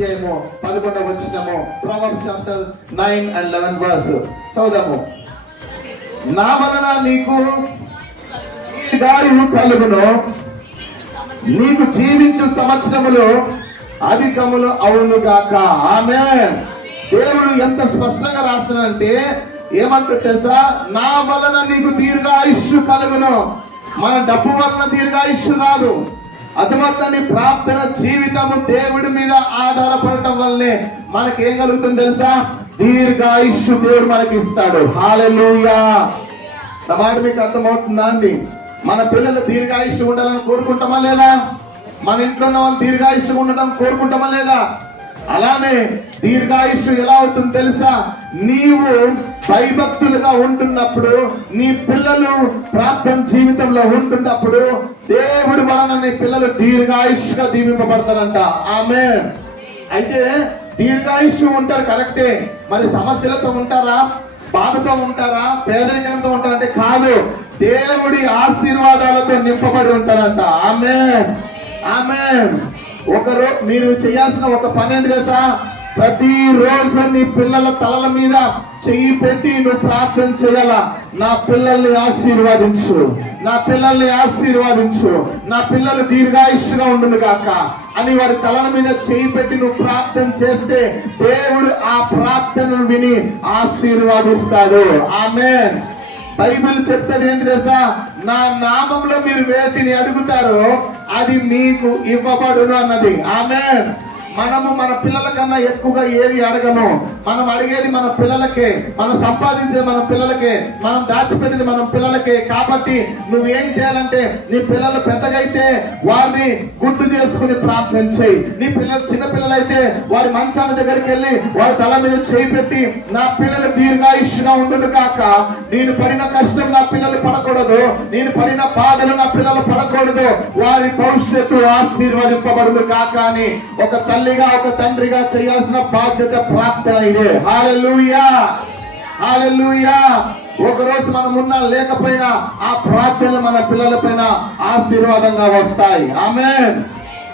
11వ వచనము, Proverbs chapter 9 and 11 verse చదువుదాము. నా వలన నీకు దీర్ఘాయువు కలుగును, నీకు జీవించు సంవత్సరములు అధికములు అవునుగాక. ఆమేన్. దేవుడు ఎంత స్పష్టంగా రాస్తున్నాడంటే ఏమంటాడు తెలుసా? నా వలన నీకు దీర్ఘాయుష్షు కలుగును. మన డబ్బు వలన దీర్ఘాయుష్షు రాదు. అర్థమవుతుంది. ప్రార్థన జీవితము దేవుడి మీద ఆధారపడటం వల్లనే మనకేం కలుగుతుంది తెలుసా? దీర్ఘాయుష్షు దేవుడు మనకి ఇస్తాడు. హల్లెలూయా. నా మాట మీకు అర్థమవుతుందా అండి? మన పిల్లలు దీర్ఘాయుష్షు ఉండాలని కోరుకుంటామా లేదా? మన ఇంట్లో ఉన్న వాళ్ళు దీర్ఘాయుష్షు ఉండడం కోరుకుంటామా లేదా? అలానే దీర్ఘాయుష్షు ఎలా అవుతుంది తెలుసా? నీవు భయభక్తులుగా ఉంటున్నప్పుడు, నీ పిల్లలు ప్రార్థన జీవితంలో ఉంటున్నప్పుడు దేవుడి వలన నీ పిల్లలు దీర్ఘాయుష్గా దీవింపబడతారంట. ఆమేన్. అయితే దీర్ఘాయుష్షు ఉంటారు కరెక్టే, మరి సమస్యలతో ఉంటారా? బాధతో ఉంటారా? పేదరికంతో ఉంటారంటే కాదు, దేవుడి ఆశీర్వాదాలతో నింపబడి ఉంటారంట. ఆమేన్. ఆమేన్. మీరు చేయాల్సిన ఒక పని ఏంటి తెలుసా? ప్రతిరోజు నీ పిల్లల తలల మీద చెయ్యి పెట్టి నువ్వు ప్రార్థన చేయాలా. నా పిల్లల్ని ఆశీర్వదించు, నా పిల్లల్ని ఆశీర్వదించు, నా పిల్లలు దీర్ఘాయుష్గా ఉండును గాక అని వారి తలల మీద చెయ్యి పెట్టి నువ్వు ప్రార్థన చేస్తే దేవుడు ఆ ప్రార్థనను విని ఆశీర్వదిస్తాడు. ఆమేన్. బైబిల్ చెప్తాది ఏంటి తెలుసా? నా నామంలో మీరు వేటిని అడుగుతారో అది మీకు ఇవ్వబడును అన్నది. ఆమేన్. మనము మన పిల్లల కన్నా ఎక్కువగా ఏది అడగము. మనం అడిగేది మన పిల్లలకే, మనం సంపాదించేది మన పిల్లలకే, మనం దాచిపెట్టేది మన పిల్లలకే. కాబట్టి నువ్వేం చేయాలంటే నీ పిల్లలు పెద్దగైతే వారిని గుర్తు చేసుకుని ప్రార్థన చేయి. నీ పిల్లలు చిన్న పిల్లలైతే వారి మంచాల దగ్గరికి వెళ్ళి వారి తల మీద చేయి పెట్టి నా పిల్లలు దీర్ఘాయుష్గా ఉండును కాక, నేను పడిన కష్టం నా పిల్లలు పడకూడదు, నేను పడిన బాధలు నా పిల్లలు పడకూడదు, వారి భవిష్యత్తు ఆశీర్వదింపబడును కాక అని ఒక తల్లిగా ఒక తండ్రిగా చేయాల్సిన బాధ్యత ప్రార్థన ఇదే. హల్లెలూయా. హల్లెలూయా. ఒకరోజు మనం ఉన్నా లేకపోయినా ఆ ప్రార్థనలు మన పిల్లల పైన ఆశీర్వాదంగా వస్తాయి. ఆమేన్.